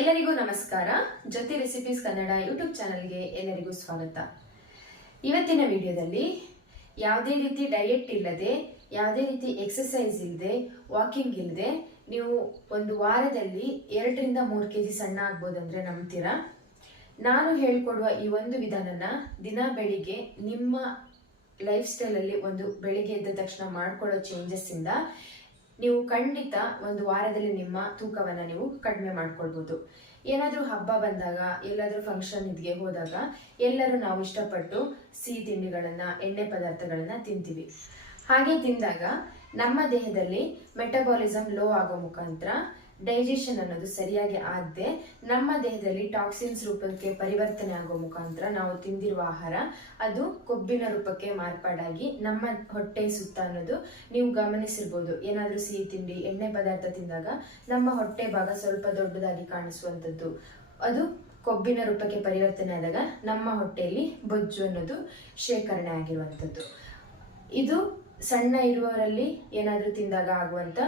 ಎಲ್ಲರಿಗೂ ನಮಸ್ಕಾರ. ಜೊತೆ ರೆಸಿಪೀಸ್ ಕನ್ನಡ ಯೂಟ್ಯೂಬ್ ಚಾನಲ್ಗೆ ಎಲ್ಲರಿಗೂ ಸ್ವಾಗತ. ಇವತ್ತಿನ ವಿಡಿಯೋದಲ್ಲಿ ಯಾವುದೇ ರೀತಿ ಡಯೆಟ್ ಇಲ್ಲದೆ, ಯಾವುದೇ ರೀತಿ ಎಕ್ಸಸೈಸ್ ಇಲ್ಲದೆ ವಾಕಿಂಗ್ ಇಲ್ಲದೆ ನೀವು ಒಂದು ವಾರದಲ್ಲಿ ಎರಡರಿಂದ ಮೂರು ಕೆ ಜಿ ಸಣ್ಣ ಆಗ್ಬೋದಂದ್ರೆ ನಂಬ್ತೀರಾ? ನಾನು ಹೇಳ್ಕೊಡುವ ಈ ಒಂದು ವಿಧಾನನ ದಿನ ಬೆಳಿಗ್ಗೆ ನಿಮ್ಮ ಲೈಫ್ ಸ್ಟೈಲಲ್ಲಿ ಒಂದು ಬೆಳಿಗ್ಗೆ ಎದ್ದ ತಕ್ಷಣ ಮಾಡ್ಕೊಳ್ಳೋ ಚೇಂಜಸ್ಸಿಂದ ನೀವು ಖಂಡಿತ ಒಂದು ವಾರದಲ್ಲಿ ನಿಮ್ಮ ತೂಕವನ್ನು ನೀವು ಕಡಿಮೆ ಮಾಡ್ಕೊಳ್ಬೋದು. ಏನಾದರೂ ಹಬ್ಬ ಬಂದಾಗ, ಎಲ್ಲಾದರೂ ಫಂಕ್ಷನ್ ಇದ್ಗೆ ಹೋದಾಗ, ಎಲ್ಲರೂ ನಾವು ಇಷ್ಟಪಟ್ಟು ಸಿಹಿ ತಿಂಡಿಗಳನ್ನು, ಎಣ್ಣೆ ಪದಾರ್ಥಗಳನ್ನು ತಿಂತೀವಿ. ಹಾಗೆ ತಿಂದಾಗ ನಮ್ಮ ದೇಹದಲ್ಲಿ ಮೆಟಬಾಲಿಸಮ್ ಲೋ ಆಗೋ ಮುಖಾಂತರ ಡೈಜೆಷನ್ ಅನ್ನೋದು ಸರಿಯಾಗಿ ಆಗದೆ ನಮ್ಮ ದೇಹದಲ್ಲಿ ಟಾಕ್ಸಿನ್ಸ್ ರೂಪಕ್ಕೆ ಪರಿವರ್ತನೆ ಆಗೋ ಮುಖಾಂತರ ನಾವು ತಿಂದಿರುವ ಆಹಾರ, ಅದು ಕೊಬ್ಬಿನ ರೂಪಕ್ಕೆ ಮಾರ್ಪಾಡಾಗಿ ನಮ್ಮ ಹೊಟ್ಟೆ ಸುತ್ತ ಅನ್ನೋದು ನೀವು ಗಮನಿಸಿರ್ಬೋದು. ಏನಾದರೂ ಸಿಹಿ ತಿಂಡಿ, ಎಣ್ಣೆ ಪದಾರ್ಥ ತಿಂದಾಗ ನಮ್ಮ ಹೊಟ್ಟೆ ಭಾಗ ಸ್ವಲ್ಪ ದೊಡ್ಡದಾಗಿ ಕಾಣಿಸುವಂಥದ್ದು. ಅದು ಕೊಬ್ಬಿನ ರೂಪಕ್ಕೆ ಪರಿವರ್ತನೆ ಆದಾಗ ನಮ್ಮ ಹೊಟ್ಟೆಯಲ್ಲಿ ಬೊಜ್ಜು ಅನ್ನೋದು ಶೇಖರಣೆ ಆಗಿರುವಂಥದ್ದು. ಇದು ಸಣ್ಣ ಇರುವವರಲ್ಲಿ ಏನಾದರೂ ತಿಂದಾಗ ಆಗುವಂಥ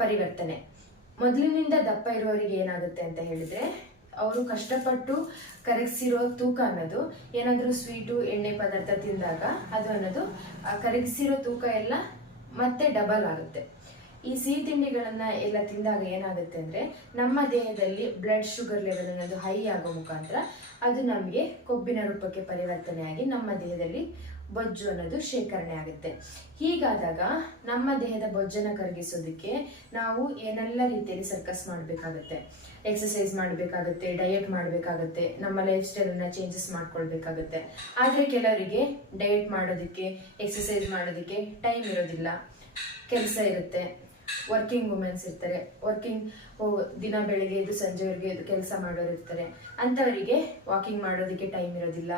ಪರಿವರ್ತನೆ. ಮೊದಲಿನಿಂದ ದಪ್ಪ ಇರುವವರಿಗೆ ಏನಾಗುತ್ತೆ ಅಂತ ಹೇಳಿದ್ರೆ, ಅವರು ಕಷ್ಟಪಟ್ಟು ಕರಗಿಸಿರೋ ತೂಕ ಅನ್ನೋದು, ಏನಾದರೂ ಸ್ವೀಟು ಎಣ್ಣೆ ಪದಾರ್ಥ ತಿಂದಾಗ ಅದು ಅನ್ನೋದು ಕರಗಿಸಿರೋ ತೂಕ ಎಲ್ಲ ಮತ್ತೆ ಡಬಲ್ ಆಗುತ್ತೆ. ಈ ಸಿಹಿ ತಿಂಡಿಗಳನ್ನ ಎಲ್ಲ ತಿಂದಾಗ ಏನಾಗುತ್ತೆ ಅಂದ್ರೆ, ನಮ್ಮ ದೇಹದಲ್ಲಿ ಬ್ಲಡ್ ಶುಗರ್ ಲೆವೆಲ್ ಅನ್ನೋದು ಹೈ ಆಗೋ ಮುಖಾಂತರ ಅದು ನಮಗೆ ಕೊಬ್ಬಿನ ರೂಪಕ್ಕೆ ಪರಿವರ್ತನೆಯಾಗಿ ನಮ್ಮ ದೇಹದಲ್ಲಿ ಬೊಜ್ಜು ಅನ್ನೋದು ಶೇಖರಣೆ ಆಗುತ್ತೆ. ಹೀಗಾದಾಗ ನಮ್ಮ ದೇಹದ ಬೊಜ್ಜನ್ನ ಕರಗಿಸೋದಕ್ಕೆ ನಾವು ಏನೆಲ್ಲ ರೀತಿಯಲ್ಲಿ ಸರ್ಕಸ್ ಮಾಡಬೇಕಾಗತ್ತೆ? ಎಕ್ಸಸೈಸ್ ಮಾಡಬೇಕಾಗತ್ತೆ ಡಯಟ್ ಮಾಡಬೇಕಾಗತ್ತೆ, ನಮ್ಮ ಲೈಫ್ ಸ್ಟೈಲನ್ನ ಚೇಂಜಸ್ ಮಾಡ್ಕೊಳ್ಬೇಕಾಗತ್ತೆ. ಆದರೆ ಕೆಲವರಿಗೆ ಡಯಟ್ ಮಾಡೋದಕ್ಕೆ ಎಕ್ಸಸೈಸ್ ಮಾಡೋದಕ್ಕೆ ಟೈಮ್ ಇರೋದಿಲ್ಲ. ಕೆಲಸ ಇರುತ್ತೆ. ವರ್ಕಿಂಗ್ ವುಮೆನ್ಸ್ ಇರ್ತಾರೆ. ವರ್ಕಿಂಗ್ ದಿನ ಬೆಳಿಗ್ಗೆ ಎದ್ದು ಸಂಜೆವರೆಗೆ ಎದ್ದು ಕೆಲಸ ಮಾಡೋರು ಇರ್ತಾರೆ. ಅಂಥವರಿಗೆ ವಾಕಿಂಗ್ ಮಾಡೋದಕ್ಕೆ ಟೈಮ್ ಇರೋದಿಲ್ಲ.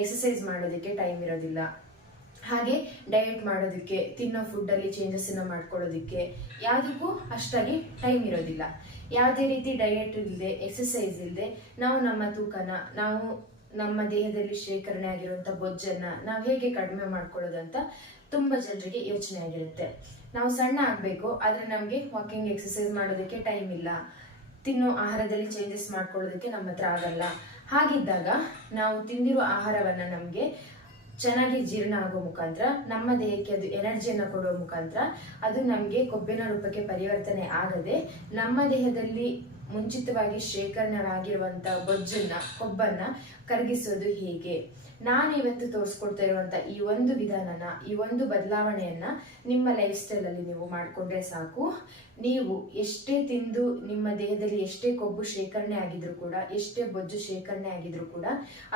ಎಕ್ಸಸೈಸ್ ಮಾಡೋದಕ್ಕೆ ಟೈಮ್ ಇರೋದಿಲ್ಲ. ಹಾಗೆ ಡಯಟ್ ಮಾಡೋದಕ್ಕೆ, ತಿನ್ನೋ ಫುಡ್ಡಲ್ಲಿ ಚೇಂಜಸ್ಸನ್ನು ಮಾಡ್ಕೊಳ್ಳೋದಕ್ಕೆ ಯಾವುದಕ್ಕೂ ಅಷ್ಟಾಗಿ ಟೈಮ್ ಇರೋದಿಲ್ಲ. ಯಾವುದೇ ರೀತಿ ಡಯಟ್ ಇಲ್ಲದೆ ಎಕ್ಸಸೈಸ್ ಇಲ್ಲದೆ ನಾವು ನಮ್ಮ ತೂಕನ, ನಾವು ನಮ್ಮ ದೇಹದಲ್ಲಿ ಶೇಖರಣೆ ಆಗಿರುವಂಥ ಬೊಜ್ಜನ್ನು ನಾವು ಹೇಗೆ ಕಡಿಮೆ ಮಾಡ್ಕೊಳ್ಳೋದು ಅಂತ ತುಂಬ ಜನರಿಗೆ ಯೋಚನೆ ಆಗಿರುತ್ತೆ. ನಾವು ಸಣ್ಣ ಆಗಬೇಕು, ಆದರೆ ನಮಗೆ ವಾಕಿಂಗ್ ಎಕ್ಸಸೈಸ್ ಮಾಡೋದಕ್ಕೆ ಟೈಮ್ ಇಲ್ಲ. ತಿನ್ನೋ ಆಹಾರದಲ್ಲಿ ಚೇಂಜಸ್ ಮಾಡ್ಕೊಳ್ಳೋದಕ್ಕೆ ನಮ್ಮ ಹತ್ರ ಆಗಲ್ಲ. ಹಾಗಿದ್ದಾಗ ನಾವು ತಿಂದಿರೋ ಆಹಾರವನ್ನ ನಮಗೆ ಚೆನ್ನಾಗಿ ಜೀರ್ಣ ಆಗೋ ಮುಖಾಂತರ, ನಮ್ಮ ದೇಹಕ್ಕೆ ಅದು ಎನರ್ಜಿಯನ್ನು ಕೊಡುವ ಮುಖಾಂತರ, ಅದು ನಮಗೆ ಕೊಬ್ಬಿನ ರೂಪಕ್ಕೆ ಪರಿವರ್ತನೆ ಆಗದೆ, ನಮ್ಮ ದೇಹದಲ್ಲಿ ಮುಂಚಿತವಾಗಿ ಶೇಖರಣೆಯಾಗಿರುವಂತ ಬೊಜ್ಜನ್ನ ಕೊಬ್ಬನ್ನ ಕರಗಿಸೋದು ಹೇಗೆ? ನಾನು ಇವತ್ತು ತೋರಿಸ್ಕೊಡ್ತಾ ಇರುವಂತ ಈ ಒಂದು ವಿಧಾನನ, ಈ ಒಂದು ಬದಲಾವಣೆಯನ್ನ ನಿಮ್ಮ ಲೈಫ್ ಸ್ಟೈಲ್ ಅಲ್ಲಿ ನೀವು ಮಾಡಿಕೊಂಡ್ರೆ ಸಾಕು. ನೀವು ಎಷ್ಟೇ ತಿಂದು ನಿಮ್ಮ ದೇಹದಲ್ಲಿ ಎಷ್ಟೇ ಕೊಬ್ಬು ಶೇಖರಣೆ ಆಗಿದ್ರು ಕೂಡ, ಎಷ್ಟೇ ಬೊಜ್ಜು ಶೇಖರಣೆ ಆಗಿದ್ರು ಕೂಡ,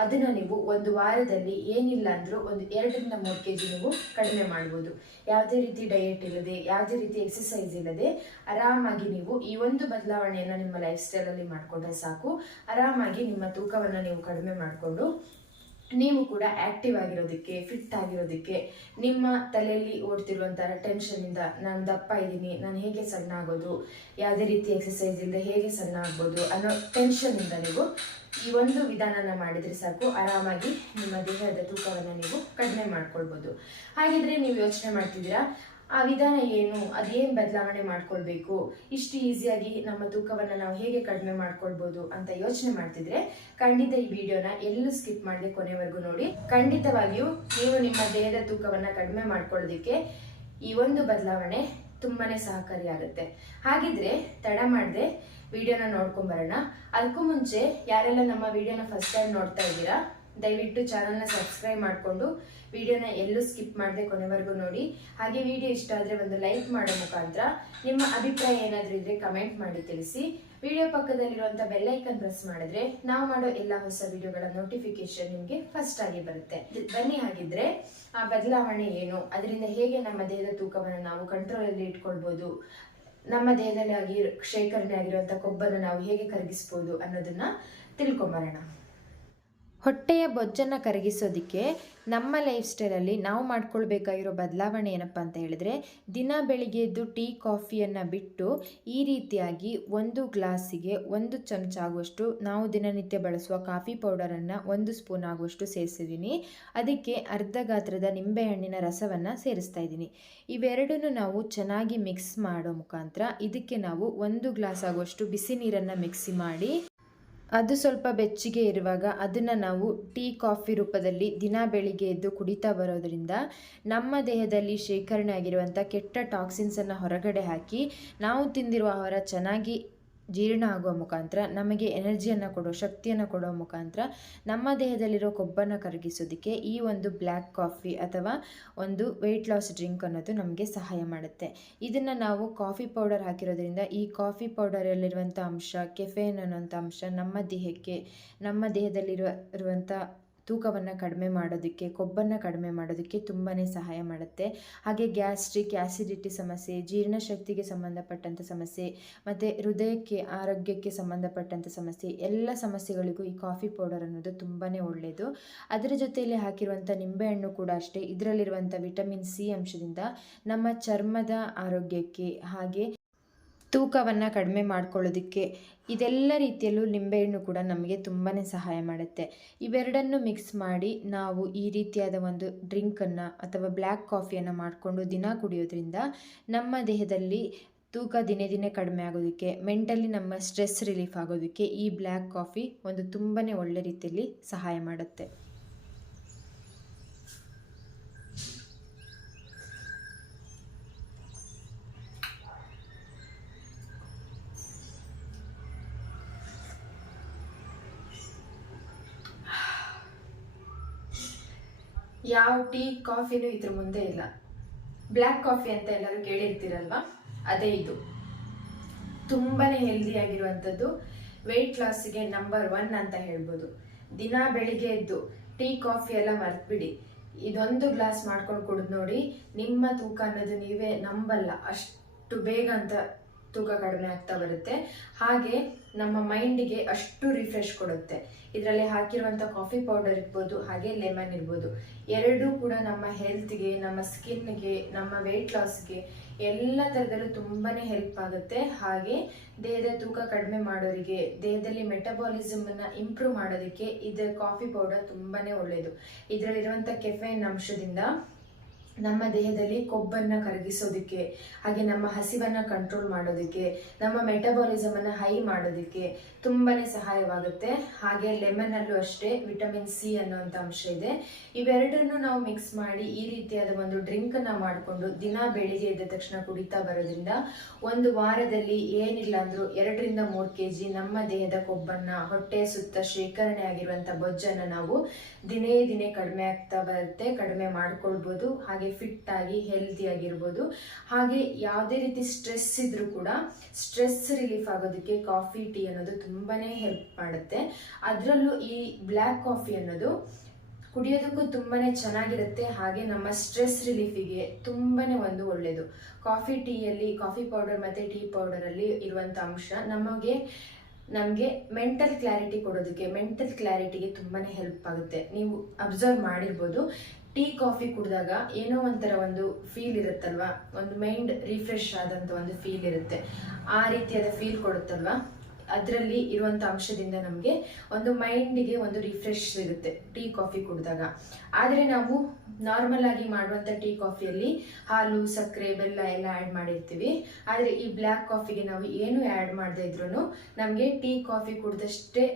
ಅದನ್ನ ನೀವು ಒಂದು ವಾರದಲ್ಲಿ ಏನಿಲ್ಲ ಅಂದರೂ ಒಂದು ಎರಡರಿಂದ ಮೂರು ಕೆ ಜಿ ನೀವು ಕಡಿಮೆ ಮಾಡ್ಬೋದು. ಯಾವುದೇ ರೀತಿ ಡಯೆಟ್ ಇಲ್ಲದೆ, ಯಾವುದೇ ರೀತಿ ಎಕ್ಸಸೈಸ್ ಇಲ್ಲದೆ ಆರಾಮಾಗಿ ನೀವು ಈ ಒಂದು ಬದಲಾವಣೆಯನ್ನ ನಿಮ್ಮ ಲೈಫ್ ಸ್ಟೈಲ್ ಅಲ್ಲಿ ಮಾಡ್ಕೊಂಡ್ರೆ ಸಾಕು. ಆರಾಮಾಗಿ ನಿಮ್ಮ ತೂಕವನ್ನು ನೀವು ಕಡಿಮೆ ಮಾಡಿಕೊಂಡು ನೀವು ಕೂಡ ಆಕ್ಟಿವ್ ಆಗಿರೋದಕ್ಕೆ ಫಿಟ್ ಆಗಿರೋದಕ್ಕೆ, ನಿಮ್ಮ ತಲೆಯಲ್ಲಿ ಓಡ್ತಿರುವಂಥ ಟೆನ್ಷನಿಂದ ನಾನು ದಪ್ಪ ಇದ್ದೀನಿ, ನಾನು ಹೇಗೆ ಸಣ್ಣ ಆಗೋದು, ಯಾವುದೇ ರೀತಿ ಎಕ್ಸಸೈಸ್ ಇಲ್ಲದೆ ಹೇಗೆ ಸಣ್ಣ ಆಗ್ಬೋದು ಅನ್ನೋ ಟೆನ್ಷನಿಂದ ನೀವು ಈ ಒಂದು ವಿಧಾನನ ಮಾಡಿದ್ರೆ ಸಾಕು, ಆರಾಮಾಗಿ ನಿಮ್ಮ ದೇಹದ ತೂಕವನ್ನು ನೀವು ಕಡಿಮೆ ಮಾಡ್ಕೊಳ್ಬೋದು. ಹಾಗಿದ್ರೆ ನೀವು ಯೋಚನೆ ಮಾಡ್ತಿದ್ದೀರಾ ಆ ವಿಧಾನ ಏನು? ಅದೇನು ಬದಲಾವಣೆ ಮಾಡ್ಕೊಳ್ಬೇಕು? ಇಷ್ಟು ಈಸಿಯಾಗಿ ನಮ್ಮ ತೂಕವನ್ನು ನಾವು ಹೇಗೆ ಕಡಿಮೆ ಮಾಡ್ಕೊಳ್ಬೋದು ಅಂತ ಯೋಚನೆ ಮಾಡ್ತಿದ್ರೆ ಖಂಡಿತ ಈ ವಿಡಿಯೋನ ಎಲ್ಲೂ ಸ್ಕಿಪ್ ಮಾಡದೆ ಕೊನೆವರೆಗೂ ನೋಡಿ. ಖಂಡಿತವಾಗಿಯೂ ನೀವು ನಿಮ್ಮ ದೇಹದ ತೂಕವನ್ನು ಕಡಿಮೆ ಮಾಡ್ಕೊಳ್ಳೋದಕ್ಕೆ ಈ ಒಂದು ಬದಲಾವಣೆ ತುಂಬಾನೇ ಸಹಕಾರಿಯಾಗುತ್ತೆ ಹಾಗಿದ್ರೆ ತಡ ಮಾಡದೆ ವಿಡಿಯೋನ ನೋಡ್ಕೊಂಬರೋಣ ಅದಕ್ಕೂ ಮುಂಚೆ ಯಾರೆಲ್ಲ ನಮ್ಮ ವಿಡಿಯೋನ ಫಸ್ಟ್ ಟೈಮ್ ನೋಡ್ತಾ ಇದ್ದೀರಾ ದಯವಿಟ್ಟು ಚಾನಲ್ನ ಸಬ್ಸ್ಕ್ರೈಬ್ ಮಾಡಿಕೊಂಡು ವಿಡಿಯೋನ ಎಲ್ಲೂ ಸ್ಕಿಪ್ ಮಾಡದೆ ಕೊನೆವರೆಗೂ ನೋಡಿ. ಹಾಗೆ ವಿಡಿಯೋ ಇಷ್ಟ ಆದರೆ ಒಂದು ಲೈಕ್ ಮಾಡೋ ಮುಖಾಂತರ ನಿಮ್ಮ ಅಭಿಪ್ರಾಯ ಏನಾದರೂ ಇದ್ರೆ ಕಮೆಂಟ್ ಮಾಡಿ ತಿಳಿಸಿ. ವಿಡಿಯೋ ಪಕ್ಕದಲ್ಲಿರುವಂಥ ಬೆಲ್ಲೈಕನ್ ಪ್ರೆಸ್ ಮಾಡಿದ್ರೆ ನಾವು ಮಾಡೋ ಎಲ್ಲ ಹೊಸ ವಿಡಿಯೋಗಳ ನೋಟಿಫಿಕೇಶನ್ ನಿಮಗೆ ಫಸ್ಟ್ ಆಗಿ ಬರುತ್ತೆ. ಬನ್ನಿ ಹಾಗಿದ್ರೆ ಆ ಬದಲಾವಣೆ ಏನು? ಅದರಿಂದ ಹೇಗೆ ನಮ್ಮ ದೇಹದ ತೂಕವನ್ನು ನಾವು ಕಂಟ್ರೋಲಲ್ಲಿ ಇಟ್ಕೊಳ್ಬೋದು? ನಮ್ಮ ದೇಹದಲ್ಲಿ ಆಗಿ ಶೇಖರಣೆ ಆಗಿರುವಂಥ ಕೊಬ್ಬನ್ನು ನಾವು ಹೇಗೆ ಕರಗಿಸ್ಬೋದು ಅನ್ನೋದನ್ನ ತಿಳ್ಕೊಂಬರೋಣ. ಹೊಟ್ಟೆಯ ಬೊಜ್ಜನ್ನು ಕರಗಿಸೋದಕ್ಕೆ ನಮ್ಮ ಲೈಫ್ ಸ್ಟೈಲಲ್ಲಿ ನಾವು ಮಾಡ್ಕೊಳ್ಬೇಕಾಗಿರೋ ಬದಲಾವಣೆ ಏನಪ್ಪ ಅಂತ ಹೇಳಿದ್ರೆ, ದಿನ ಬೆಳಿಗ್ಗೆ ಎದ್ದು ಟೀ, ಕಾಫಿಯನ್ನು ಬಿಟ್ಟು ಈ ರೀತಿಯಾಗಿ ಒಂದು ಗ್ಲಾಸಿಗೆ ಒಂದು ಚಮಚ ಆಗುವಷ್ಟು ನಾವು ದಿನನಿತ್ಯ ಬಳಸುವ ಕಾಫಿ ಪೌಡರನ್ನು ಒಂದು ಸ್ಪೂನ್ ಆಗುವಷ್ಟು ಸೇರಿಸಿದ್ದೀನಿ. ಅದಕ್ಕೆ ಅರ್ಧ ಗಾತ್ರದ ನಿಂಬೆಹಣ್ಣಿನ ರಸವನ್ನು ಸೇರಿಸ್ತಾ ಇದ್ದೀನಿ. ಇವೆರಡನ್ನು ನಾವು ಚೆನ್ನಾಗಿ ಮಿಕ್ಸ್ ಮಾಡೋ ಮುಖಾಂತರ ಇದಕ್ಕೆ ನಾವು ಒಂದು ಗ್ಲಾಸ್ ಆಗುವಷ್ಟು ಬಿಸಿ ನೀರನ್ನು ಮಿಕ್ಸಿ ಮಾಡಿ ಅದು ಸ್ವಲ್ಪ ಬೆಚ್ಚಗೆ ಇರುವಾಗ ಅದನ್ನು ನಾವು ಟೀ, ಕಾಫಿ ರೂಪದಲ್ಲಿ ದಿನ ಬೆಳಿಗ್ಗೆ ಎದ್ದು ಕುಡಿತಾ ಬರೋದರಿಂದ ನಮ್ಮ ದೇಹದಲ್ಲಿ ಶೇಖರಣೆ ಆಗಿರುವಂಥ ಕೆಟ್ಟ ಟಾಕ್ಸಿನ್ಸನ್ನು ಹೊರಗಡೆ ಹಾಕಿ ನಾವು ತಿಂದಿರುವ ಆಹಾರ ಚೆನ್ನಾಗಿ ಜೀರ್ಣ ಆಗುವ ಮುಖಾಂತರ, ನಮಗೆ ಎನರ್ಜಿಯನ್ನು ಕೊಡೋ, ಶಕ್ತಿಯನ್ನು ಕೊಡೋ ಮುಖಾಂತರ ನಮ್ಮ ದೇಹದಲ್ಲಿರೋ ಕೊಬ್ಬನ್ನು ಕರಗಿಸೋದಕ್ಕೆ ಈ ಒಂದು ಬ್ಲ್ಯಾಕ್ ಕಾಫಿ ಅಥವಾ ಒಂದು ವೆಯ್ಟ್ ಲಾಸ್ ಡ್ರಿಂಕ್ ಅನ್ನೋದು ನಮಗೆ ಸಹಾಯ ಮಾಡುತ್ತೆ. ಇದನ್ನು ನಾವು ಕಾಫಿ ಪೌಡರ್ ಹಾಕಿರೋದ್ರಿಂದ ಈ ಕಾಫಿ ಪೌಡರಲ್ಲಿರುವಂಥ ಅಂಶ, ಕೆಫೇನ್ ಅನ್ನೋಂಥ ಅಂಶ ನಮ್ಮ ದೇಹಕ್ಕೆ, ನಮ್ಮ ದೇಹದಲ್ಲಿರುವ ಇರುವಂಥ ತೂಕವನ್ನು ಕಡಿಮೆ ಮಾಡೋದಕ್ಕೆ, ಕೊಬ್ಬನ್ನು ಕಡಿಮೆ ಮಾಡೋದಕ್ಕೆ ತುಂಬಾ ಸಹಾಯ ಮಾಡುತ್ತೆ. ಹಾಗೆ ಗ್ಯಾಸ್ಟ್ರಿಕ್ ಆ್ಯಸಿಡಿಟಿ ಸಮಸ್ಯೆ, ಜೀರ್ಣಶಕ್ತಿಗೆ ಸಂಬಂಧಪಟ್ಟಂಥ ಸಮಸ್ಯೆ, ಮತ್ತು ಹೃದಯಕ್ಕೆ, ಆರೋಗ್ಯಕ್ಕೆ ಸಂಬಂಧಪಟ್ಟಂಥ ಸಮಸ್ಯೆ, ಎಲ್ಲ ಸಮಸ್ಯೆಗಳಿಗೂ ಈ ಕಾಫಿ ಪೌಡರ್ ಅನ್ನೋದು ತುಂಬಾ ಒಳ್ಳೆಯದು ಅದರ ಜೊತೆಯಲ್ಲಿ ಹಾಕಿರುವಂಥ ನಿಂಬೆಹಣ್ಣು ಕೂಡ ಅಷ್ಟೇ. ಇದರಲ್ಲಿರುವಂಥ ವಿಟಮಿನ್ ಸಿ ಅಂಶದಿಂದ ನಮ್ಮ ಚರ್ಮದ ಆರೋಗ್ಯಕ್ಕೆ ಹಾಗೆ ತೂಕವನ್ನು ಕಡಿಮೆ ಮಾಡ್ಕೊಳ್ಳೋದಕ್ಕೆ ಇದೆಲ್ಲ ರೀತಿಯಲ್ಲೂ ನಿಂಬೆಹಣ್ಣು ಕೂಡ ನಮಗೆ ತುಂಬಾ ಸಹಾಯ ಮಾಡುತ್ತೆ. ಇವೆರಡನ್ನು ಮಿಕ್ಸ್ ಮಾಡಿ ನಾವು ಈ ರೀತಿಯಾದ ಒಂದು ಡ್ರಿಂಕನ್ನು ಅಥವಾ ಬ್ಲ್ಯಾಕ್ ಕಾಫಿಯನ್ನು ಮಾಡಿಕೊಂಡು ದಿನ ಕುಡಿಯೋದ್ರಿಂದ ನಮ್ಮ ದೇಹದಲ್ಲಿ ತೂಕ ದಿನೇ ದಿನೇ ಕಡಿಮೆ ಆಗೋದಕ್ಕೆ ಮೆಂಟಲಿ ನಮ್ಮ ಸ್ಟ್ರೆಸ್ ರಿಲೀಫ್ ಆಗೋದಕ್ಕೆ ಈ ಬ್ಲ್ಯಾಕ್ ಕಾಫಿ ಒಂದು ತುಂಬಾ ಒಳ್ಳೆ ರೀತಿಯಲ್ಲಿ ಸಹಾಯ ಮಾಡುತ್ತೆ. ಯಾವ ಟೀ, ಕಾಫಿನೂ ಇದ್ರ ಮುಂದೆ ಇಲ್ಲ. ಬ್ಲ್ಯಾಕ್ ಕಾಫಿ ಅಂತ ಎಲ್ಲರೂ ಕೇಳಿರ್ತೀರಲ್ವಾ? ಅದೇ ಇದು. ತುಂಬಾನೇ ಹೆಲ್ದಿ ಆಗಿರುವಂಥದ್ದು. ವೆಯ್ಟ್ ಲಾಸ್ಗೆ ನಂಬರ್ ಒನ್ ಅಂತ ಹೇಳ್ಬೋದು. ದಿನ ಬೆಳಿಗ್ಗೆ ಎದ್ದು ಟೀ, ಕಾಫಿ ಎಲ್ಲ ಮರ್ತ್ಬಿಡಿ. ಇದೊಂದು ಗ್ಲಾಸ್ ಮಾಡ್ಕೊಂಡು ಕುಡಿದು ನೋಡಿ, ನಿಮ್ಮ ತೂಕ ಅನ್ನೋದು ನೀವೇ ನಂಬಲ್ಲ. ಅಷ್ಟು ಬೇಗ ಅಂತ ತೂಕ ಕಡಿಮೆ ಆಗ್ತಾ ಬರುತ್ತೆ. ಹಾಗೆ ನಮ್ಮ ಮೈಂಡಿಗೆ ಅಷ್ಟು ರಿಫ್ರೆಶ್ ಕೊಡುತ್ತೆ. ಇದರಲ್ಲಿ ಹಾಕಿರುವಂಥ ಕಾಫಿ ಪೌಡರ್ ಇರ್ಬೋದು, ಹಾಗೆ ಲೆಮನ್ ಇರ್ಬೋದು. ಎರಡೂ ಕೂಡ ನಮ್ಮ ಹೆಲ್ತ್ಗೆ ನಮ್ಮ ಸ್ಕಿನ್ಗೆ ನಮ್ಮ ವೆಯ್ಟ್ ಲಾಸ್ಗೆ ಎಲ್ಲ ಥರದಲ್ಲೂ ತುಂಬಾ ಹೆಲ್ಪ್ ಆಗುತ್ತೆ. ಹಾಗೆ ದೇಹದ ತೂಕ ಕಡಿಮೆ ಮಾಡೋರಿಗೆ, ದೇಹದಲ್ಲಿ ಮೆಟಬಾಲಿಸಮನ್ನು ಇಂಪ್ರೂವ್ ಮಾಡೋದಕ್ಕೆ ಇದರ ಕಾಫಿ ಪೌಡರ್ ತುಂಬಾ ಒಳ್ಳೆಯದು ಇದರಲ್ಲಿರುವಂಥ ಕೆಫೆನ್ ಅಂಶದಿಂದ ನಮ್ಮ ದೇಹದಲ್ಲಿ ಕೊಬ್ಬನ್ನು ಕರಗಿಸೋದಕ್ಕೆ, ಹಾಗೆ ನಮ್ಮ ಹಸಿವನ್ನು ಕಂಟ್ರೋಲ್ ಮಾಡೋದಕ್ಕೆ, ನಮ್ಮ ಮೆಟಬಾಲಿಸಮನ್ನು ಹೈ ಮಾಡೋದಕ್ಕೆ ತುಂಬಾ ಸಹಾಯವಾಗುತ್ತೆ. ಹಾಗೆ ಲೆಮನಲ್ಲೂ ಅಷ್ಟೇ ವಿಟಮಿನ್ ಸಿ ಅನ್ನೋಂಥ ಅಂಶ ಇದೆ. ಇವೆರಡನ್ನು ನಾವು ಮಿಕ್ಸ್ ಮಾಡಿ ಈ ರೀತಿಯಾದ ಒಂದು ಡ್ರಿಂಕನ್ನು ಮಾಡಿಕೊಂಡು ದಿನ ಬೆಳಿಗ್ಗೆ ಎದ್ದ ತಕ್ಷಣ ಕುಡಿತಾ ಬರೋದ್ರಿಂದ ಒಂದು ವಾರದಲ್ಲಿ ಏನಿಲ್ಲ ಅಂದರೂ ಎರಡರಿಂದ ಮೂರು ಕೆ ಜಿ ನಮ್ಮ ದೇಹದ ಕೊಬ್ಬನ್ನು, ಹೊಟ್ಟೆ ಸುತ್ತ ಶೇಖರಣೆ ಆಗಿರುವಂಥ ಬೊಜ್ಜನ್ನು ನಾವು ದಿನೇ ದಿನೇ ಕಡಿಮೆ ಆಗ್ತಾ ಬರುತ್ತೆ, ಕಡಿಮೆ ಮಾಡಿಕೊಳ್ಬೋದು. ಹಾಗೆ ಫಿಟ್ ಆಗಿ ಹೆಲ್ದಿ ಆಗಿರ್ಬೋದು. ಹಾಗೆ ಯಾವುದೇ ರೀತಿ ಸ್ಟ್ರೆಸ್ ಇದ್ರೂ ಕೂಡ ಸ್ಟ್ರೆಸ್ ರಿಲೀಫ್ ಆಗೋದಕ್ಕೆ ಕಾಫಿ ಟೀ ಅನ್ನೋದು ತುಂಬಾ ಹೆಲ್ಪ್ ಮಾಡುತ್ತೆ. ಅದರಲ್ಲೂ ಈ ಬ್ಲ್ಯಾಕ್ ಕಾಫಿ ಅನ್ನೋದು ಕುಡಿಯೋದಕ್ಕೂ ತುಂಬಾ ಚೆನ್ನಾಗಿರುತ್ತೆ. ಹಾಗೆ ನಮ್ಮ ಸ್ಟ್ರೆಸ್ ರಿಲೀಫಿಗೆ ತುಂಬಾ ಒಂದು ಒಳ್ಳೆಯದು ಕಾಫಿ ಟೀಯಲ್ಲಿ ಕಾಫಿ ಪೌಡರ್ ಮತ್ತು ಟೀ ಪೌಡರಲ್ಲಿ ಇರುವಂಥ ಅಂಶ ನಮಗೆ ನಮಗೆ ಮೆಂಟಲ್ ಕ್ಲಾರಿಟಿ ಕೊಡೋದಕ್ಕೆ ಮೆಂಟಲ್ ಕ್ಲಾರಿಟಿಗೆ ತುಂಬಾ ಹೆಲ್ಪ್ ಆಗುತ್ತೆ. ನೀವು ಅಬ್ಸರ್ವ್ ಮಾಡಿರ್ಬೋದು. ಟೀ, ಕಾಫಿ ಕುಡಿದಾಗ ಏನೋ ಒಂಥರ ಒಂದು ಫೀಲ್ ಇರುತ್ತಲ್ವಾ? ಒಂದು ಮೈಂಡ್ ರಿಫ್ರೆಶ್ ಆದಂಥ ಒಂದು ಫೀಲ್ ಇರುತ್ತೆ. ಆ ರೀತಿಯಾದ ಫೀಲ್ ಕೊಡುತ್ತಲ್ವಾ? ಅದರಲ್ಲಿ ಇರುವಂಥ ಅಂಶದಿಂದ ನಮಗೆ ಒಂದು ಮೈಂಡಿಗೆ ಒಂದು ರಿಫ್ರೆಶ್ ಸಿಗುತ್ತೆ, ಟೀ ಕಾಫಿ ಕುಡಿದಾಗ. ಆದರೆ ನಾವು ನಾರ್ಮಲ್ ಆಗಿ ಮಾಡುವಂಥ ಟೀ ಕಾಫಿಯಲ್ಲಿ ಹಾಲು, ಸಕ್ಕರೆ, ಬೆಲ್ಲ ಎಲ್ಲ ಆ್ಯಡ್ ಮಾಡಿರ್ತೀವಿ. ಆದರೆ ಈ ಬ್ಲ್ಯಾಕ್ ಕಾಫಿಗೆ ನಾವು ಏನು ಆ್ಯಡ್ ಮಾಡದೇ ಇದ್ರೂ ನಮಗೆ ಟೀ ಕಾಫಿ ಕುಡಿದಷ್ಟೇ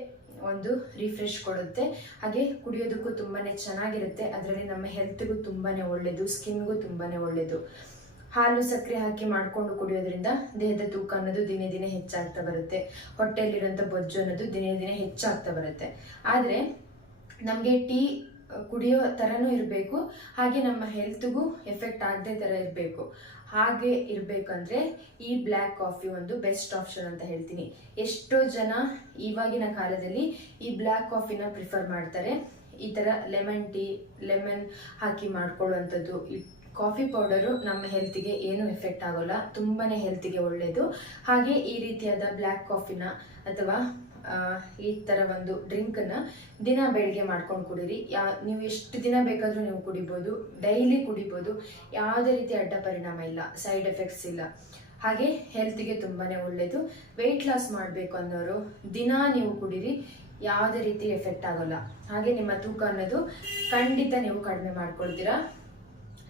ಒಂದು ರಿಫ್ರೆಶ್ ಕೊಡುತ್ತೆ. ಹಾಗೆ ಕುಡಿಯೋದಕ್ಕೂ ತುಂಬಾ ಚೆನ್ನಾಗಿರುತ್ತೆ. ಅದರಲ್ಲಿ ನಮ್ಮ ಹೆಲ್ತ್ಗೂ ತುಂಬಾ ಒಳ್ಳೆಯದು ಸ್ಕಿನ್ಗೂ ತುಂಬಾ ಒಳ್ಳೆಯದು ಹಾಲು ಸಕ್ಕರೆ ಹಾಕಿ ಮಾಡಿಕೊಂಡು ಕುಡಿಯೋದ್ರಿಂದ ದೇಹದ ತೂಕ ಅನ್ನೋದು ದಿನೇ ದಿನೇ ಹೆಚ್ಚಾಗ್ತಾ ಬರುತ್ತೆ. ಹೊಟ್ಟೆಯಲ್ಲಿರುವಂಥ ಬೊಜ್ಜು ಅನ್ನೋದು ದಿನೇ ದಿನೇ ಹೆಚ್ಚಾಗ್ತಾ ಬರುತ್ತೆ. ಆದರೆ ನಮಗೆ ಟೀ ಕುಡಿಯೋ ಥರನೂ ಇರಬೇಕು, ಹಾಗೆ ನಮ್ಮ ಹೆಲ್ತ್ಗೂ ಎಫೆಕ್ಟ್ ಆಗದೆ ಥರ ಇರಬೇಕು. ಹಾಗೆ ಇರಬೇಕಂದ್ರೆ ಈ ಬ್ಲ್ಯಾಕ್ ಕಾಫಿ ಒಂದು ಬೆಸ್ಟ್ ಆಪ್ಷನ್ ಅಂತ ಹೇಳ್ತೀನಿ. ಎಷ್ಟೋ ಜನ ಇವಾಗಿನ ಕಾಲದಲ್ಲಿ ಈ ಬ್ಲ್ಯಾಕ್ ಕಾಫಿನ ಪ್ರಿಫರ್ ಮಾಡ್ತಾರೆ. ಈ ಥರ ಲೆಮನ್ ಟೀ, ಲೆಮನ್ ಹಾಕಿ ಮಾಡ್ಕೊಳ್ಳುವಂಥದ್ದು ಕಾಫಿ ಪೌಡರು ನಮ್ಮ ಹೆಲ್ತಿಗೆ ಏನು ಎಫೆಕ್ಟ್ ಆಗೋಲ್ಲ ತುಂಬಾ ಹೆಲ್ತಿಗೆ ಒಳ್ಳೆಯದು ಹಾಗೆ ಈ ರೀತಿಯಾದ ಬ್ಲ್ಯಾಕ್ ಕಾಫಿನ ಅಥವಾ ಈ ಥರ ಒಂದು ಡ್ರಿಂಕನ್ನು ದಿನ ಬೆಳಗ್ಗೆ ಮಾಡ್ಕೊಂಡು ಕುಡೀರಿ. ಯಾ, ನೀವು ಎಷ್ಟು ದಿನ ಬೇಕಾದರೂ ನೀವು ಕುಡಿಬೋದು, ಡೈಲಿ ಕುಡಿಬೋದು, ಯಾವುದೇ ರೀತಿ ಅಡ್ಡ ಪರಿಣಾಮ ಇಲ್ಲ, ಸೈಡ್ ಎಫೆಕ್ಟ್ಸ್ ಇಲ್ಲ. ಹಾಗೆ ಹೆಲ್ತಿಗೆ ತುಂಬಾ ಒಳ್ಳೆಯದು ವೆಯ್ಟ್ ಲಾಸ್ ಮಾಡಬೇಕು ಅನ್ನೋರು ದಿನ ನೀವು ಕುಡೀರಿ, ಯಾವುದೇ ರೀತಿ ಎಫೆಕ್ಟ್ ಆಗೋಲ್ಲ. ಹಾಗೆ ನಿಮ್ಮ ತೂಕ ಅನ್ನೋದು ಖಂಡಿತ ನೀವು ಕಡಿಮೆ ಮಾಡ್ಕೊಳ್ತೀರಾ.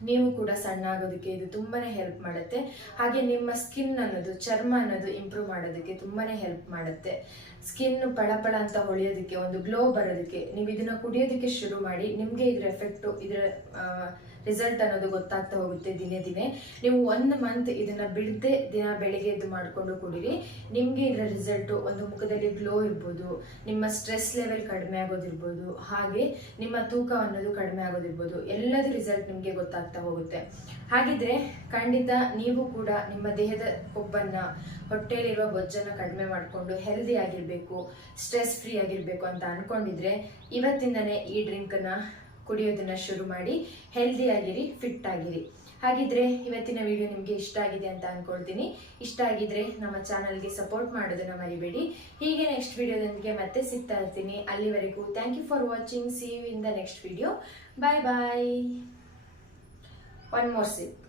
ನೀವು ಕೂಡ ಸಣ್ಣ ಆಗೋದಕ್ಕೆ ಇದು ತುಂಬಾ ಹೆಲ್ಪ್ ಮಾಡುತ್ತೆ. ಹಾಗೆ ನಿಮ್ಮ ಸ್ಕಿನ್ ಅನ್ನೋದು, ಚರ್ಮ ಅನ್ನೋದು ಇಂಪ್ರೂವ್ ಮಾಡೋದಕ್ಕೆ ತುಂಬಾ ಹೆಲ್ಪ್ ಮಾಡುತ್ತೆ. ಸ್ಕಿನ್ ಪಳಪಳ ಅಂತ ಹೊಳೆಯೋದಕ್ಕೆ, ಒಂದು ಗ್ಲೋ ಬರೋದಕ್ಕೆ, ನೀವು ಇದನ್ನ ಕುಡಿಯೋದಕ್ಕೆ ಶುರು ಮಾಡಿ, ನಿಮಗೆ ಇದರ ಎಫೆಕ್ಟು ಇದರ ರಿಸಲ್ಟ್ ಅನ್ನೋದು ಗೊತ್ತಾಗ್ತಾ ಹೋಗುತ್ತೆ ದಿನೇ ದಿನೇ. ನೀವು ಒಂದು ಮಂತ್ ಇದನ್ನ ಬಿಡದೆ ದಿನ ಬೆಳಿಗ್ಗೆ ಎದ್ದು ಮಾಡಿಕೊಂಡು ಕುಡೀರಿ. ನಿಮಗೆ ಇದರ ರಿಸಲ್ಟು ಒಂದು ಮುಖದಲ್ಲಿ ಗ್ಲೋ ಇರ್ಬೋದು, ನಿಮ್ಮ ಸ್ಟ್ರೆಸ್ ಲೆವೆಲ್ ಕಡಿಮೆ ಆಗೋದಿರ್ಬೋದು, ಹಾಗೆ ನಿಮ್ಮ ತೂಕ ಅನ್ನೋದು ಕಡಿಮೆ ಆಗೋದಿರ್ಬೋದು. ಎಲ್ಲದ ರಿಸಲ್ಟ್ ನಿಮಗೆ ಗೊತ್ತಾಗ್ತಾ ಹೋಗುತ್ತೆ. ಹಾಗಿದ್ರೆ ಖಂಡಿತ ನೀವು ಕೂಡ ನಿಮ್ಮ ದೇಹದ ಕೊಬ್ಬನ್ನ, ಹೊಟ್ಟೆಯಲ್ಲಿರುವ ಬೊಜ್ಜನ್ನ ಕಡಿಮೆ ಮಾಡಿಕೊಂಡು ಹೆಲ್ದಿ ಆಗಿರಬೇಕು ಸ್ಟ್ರೆಸ್ ಫ್ರೀ ಆಗಿರಬೇಕು ಅಂತ ಅನ್ಕೊಂಡಿದ್ರೆ ಇವತ್ತಿಂದನೇ ಈ ಡ್ರಿಂಕನ್ನು ಕುಡಿಯೋದನ್ನ ಶುರು ಮಾಡಿ ಹೆಲ್ದಿ ಆಗಿರಿ ಫಿಟ್ ಆಗಿರಿ. ಹಾಗಿದ್ರೆ ಇವತ್ತಿನ ವಿಡಿಯೋ ನಿಮಗೆ ಇಷ್ಟ ಆಗಿದೆ ಅಂತ ಅಂದ್ಕೊಳ್ತೀನಿ ಇಷ್ಟ ಆಗಿದ್ರೆ ನಮ್ಮ ಚಾನಲ್ಗೆ ಸಪೋರ್ಟ್ ಮಾಡೋದನ್ನ ಮರಿಬೇಡಿ. ಹೀಗೆ ನೆಕ್ಸ್ಟ್ ವಿಡಿಯೋದೊಂದಿಗೆ ಮತ್ತೆ ಸಿಗ್ತಾ ಇರ್ತೀನಿ. ಅಲ್ಲಿವರೆಗೂ thank you for watching see you in the next video bye bye one more sip